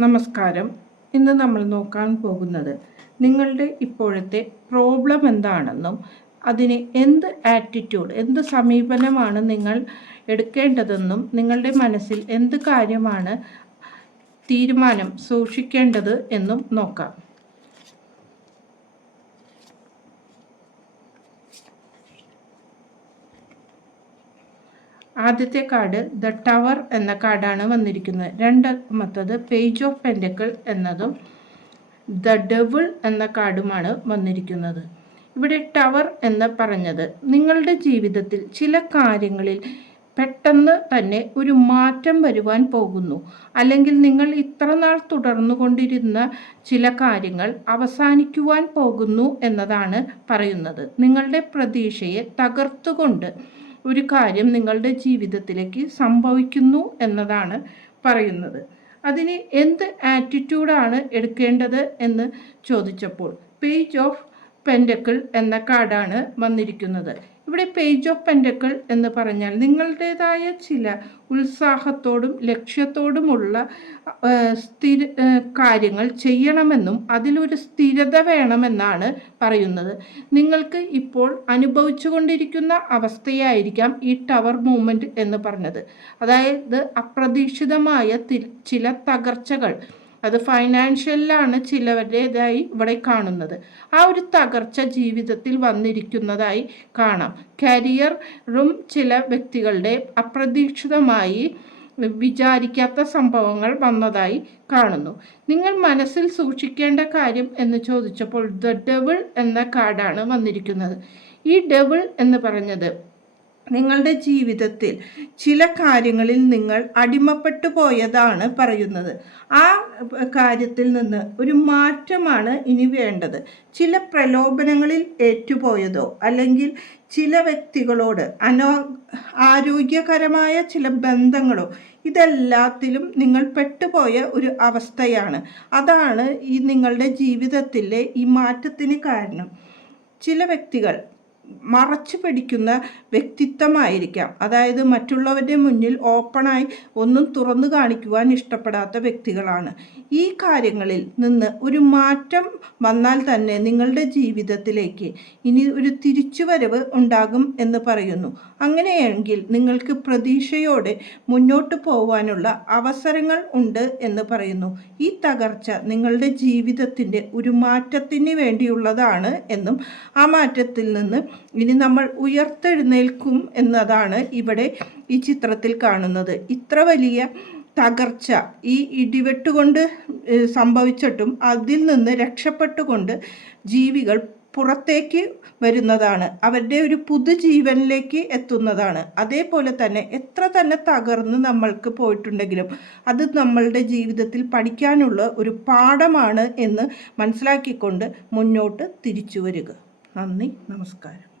നമസ്കാരം. ഇന്ന് നമ്മൾ നോക്കാൻ പോകുന്നത് നിങ്ങളുടെ ഇപ്പോഴത്തെ പ്രോബ്ലം എന്താണെന്നും അതിന് എന്ത് ആറ്റിറ്റ്യൂഡ്, എന്ത് സമീപനമാണ് നിങ്ങൾ എടുക്കേണ്ടതെന്നും നിങ്ങളുടെ മനസ്സിൽ എന്ത് കാര്യമാണ് തീരുമാനം സൂക്ഷിക്കേണ്ടത് എന്നും നോക്കാം. ആദ്യത്തെ കാർഡ് ദ ടവർ എന്ന കാർഡാണ് വന്നിരിക്കുന്നത്. രണ്ടാമത്തത് പേജ് ഓഫ് പെൻഡക്കിൾ എന്നതും ദ ഡെവിൾ എന്ന കാർഡുമാണ് വന്നിരിക്കുന്നത്. ഇവിടെ ടവർ എന്ന് പറഞ്ഞത് നിങ്ങളുടെ ജീവിതത്തിൽ ചില കാര്യങ്ങളിൽ പെട്ടെന്ന് തന്നെ ഒരു മാറ്റം വരുവാൻ പോകുന്നു, അല്ലെങ്കിൽ നിങ്ങൾ ഇത്ര നാൾ തുടർന്നു കൊണ്ടിരുന്ന ചില കാര്യങ്ങൾ അവസാനിക്കുവാൻ പോകുന്നു എന്നതാണ് പറയുന്നത്. നിങ്ങളുടെ പ്രതീക്ഷയെ തകർത്തുകൊണ്ട് ഒരു കാര്യം നിങ്ങളുടെ ജീവിതത്തിലേക്ക് സംഭവിക്കുന്നു എന്നതാണ് പറയുന്നത്. അതിന് എന്ത് ആറ്റിറ്റ്യൂഡാണ് എടുക്കേണ്ടത് എന്ന് ചോദിച്ചപ്പോൾ പേജ് ഓഫ് പെൻഡക്കിൾ എന്ന കാർഡാണ് വന്നിരിക്കുന്നത്. ഇവിടെ പേജ് ഓഫ് പെൻഡക്കിൾ എന്ന് പറഞ്ഞാൽ നിങ്ങളുടേതായ ചില ഉത്സാഹത്തോടും ലക്ഷ്യത്തോടുമുള്ള കാര്യങ്ങൾ ചെയ്യണമെന്നും അതിലൊരു സ്ഥിരത വേണമെന്നാണ് പറയുന്നത്. നിങ്ങൾക്ക് ഇപ്പോൾ അനുഭവിച്ചു കൊണ്ടിരിക്കുന്ന അവസ്ഥയായിരിക്കാം ഈ ടവർ മൂവ്മെൻറ്റ് എന്ന് പറഞ്ഞത്. അതായത് അപ്രതീക്ഷിതമായ ചില തകർച്ചകൾ, അത് ഫൈനാൻഷ്യലിലാണ് ചിലവരുടേതായി ഇവിടെ കാണുന്നത്. ആ ഒരു തകർച്ച ജീവിതത്തിൽ വന്നിരിക്കുന്നതായി കാണാം. കരിയറും ചില വ്യക്തികളുടെ അപ്രതീക്ഷിതമായി വിചാരിക്കാത്ത സംഭവങ്ങൾ വന്നതായി കാണുന്നു. നിങ്ങൾ മനസ്സിൽ സൂക്ഷിക്കേണ്ട കാര്യം എന്ന് ചോദിച്ചപ്പോൾ ദ ഡെവിൾ എന്ന കാർഡാണ് വന്നിരിക്കുന്നത്. ഈ ഡെവിൾ എന്ന് പറഞ്ഞത് നിങ്ങളുടെ ജീവിതത്തിൽ ചില കാര്യങ്ങളിൽ നിങ്ങൾ അടിമപ്പെട്ടു പോയതാണ് പറയുന്നത്. ആ കാര്യത്തിൽ നിന്ന് ഒരു മാറ്റമാണ് ഇനി വേണ്ടത്. ചില പ്രലോഭനങ്ങളിൽ ഏറ്റുപോയതോ അല്ലെങ്കിൽ ചില വ്യക്തികളോട് ആരോഗ്യകരമായ ചില ബന്ധങ്ങളോ, ഇതെല്ലാത്തിലും നിങ്ങൾ പെട്ടുപോയ ഒരു അവസ്ഥയാണ്. അതാണ് ഈ നിങ്ങളുടെ ജീവിതത്തിലെ ഈ മാറ്റത്തിന് കാരണം. ചില വ്യക്തികൾ മറച്ചു പിടിക്കുന്ന വ്യക്തിത്വമായിരിക്കാം. അതായത് മറ്റുള്ളവരുടെ മുന്നിൽ ഓപ്പണായി ഒന്നും തുറന്നു കാണിക്കുവാൻ ഇഷ്ടപ്പെടാത്ത വ്യക്തികളാണ്. ഈ കാര്യങ്ങളിൽ നിന്ന് ഒരു മാറ്റം വന്നാൽ തന്നെ നിങ്ങളുടെ ജീവിതത്തിലേക്ക് ഇനി ഒരു തിരിച്ചുവരവ് ഉണ്ടാകും എന്ന് പറയുന്നു. അങ്ങനെയെങ്കിൽ നിങ്ങൾക്ക് പ്രതീക്ഷയോടെ മുന്നോട്ട് പോകാനുള്ള അവസരങ്ങൾ ഉണ്ട് എന്ന് പറയുന്നു. ഈ തകർച്ച നിങ്ങളുടെ ജീവിതത്തിൻ്റെ ഒരു മാറ്റത്തിന് വേണ്ടിയുള്ളതാണ് എന്നും ആ മാറ്റത്തിൽ നിന്ന് ഇനി നമ്മൾ ഉയർത്തെഴുന്നേൽക്കും എന്നതാണ് ഇവിടെ ഈ ചിത്രത്തിൽ കാണുന്നത്. ഇത്ര വലിയ തകർച്ച ഈ ഇടിവെട്ടുകൊണ്ട് സംഭവിച്ചിട്ടും അതിൽ നിന്ന് രക്ഷപ്പെട്ടുകൊണ്ട് ജീവികൾ പുറത്തേക്ക് വരുന്നതാണ്, അവരുടെ ഒരു പുതുജീവനിലേക്ക് എത്തുന്നതാണ്. അതേപോലെ തന്നെ എത്ര തന്നെ തകർന്ന് നമ്മൾക്ക് പോയിട്ടുണ്ടെങ്കിലും അത് നമ്മളുടെ ജീവിതത്തിൽ പഠിക്കാനുള്ള ഒരു പാഠമാണ് എന്ന് മനസ്സിലാക്കിക്കൊണ്ട് മുന്നോട്ട് തിരിച്ചു വരിക. നന്ദി, നമസ്കാരം.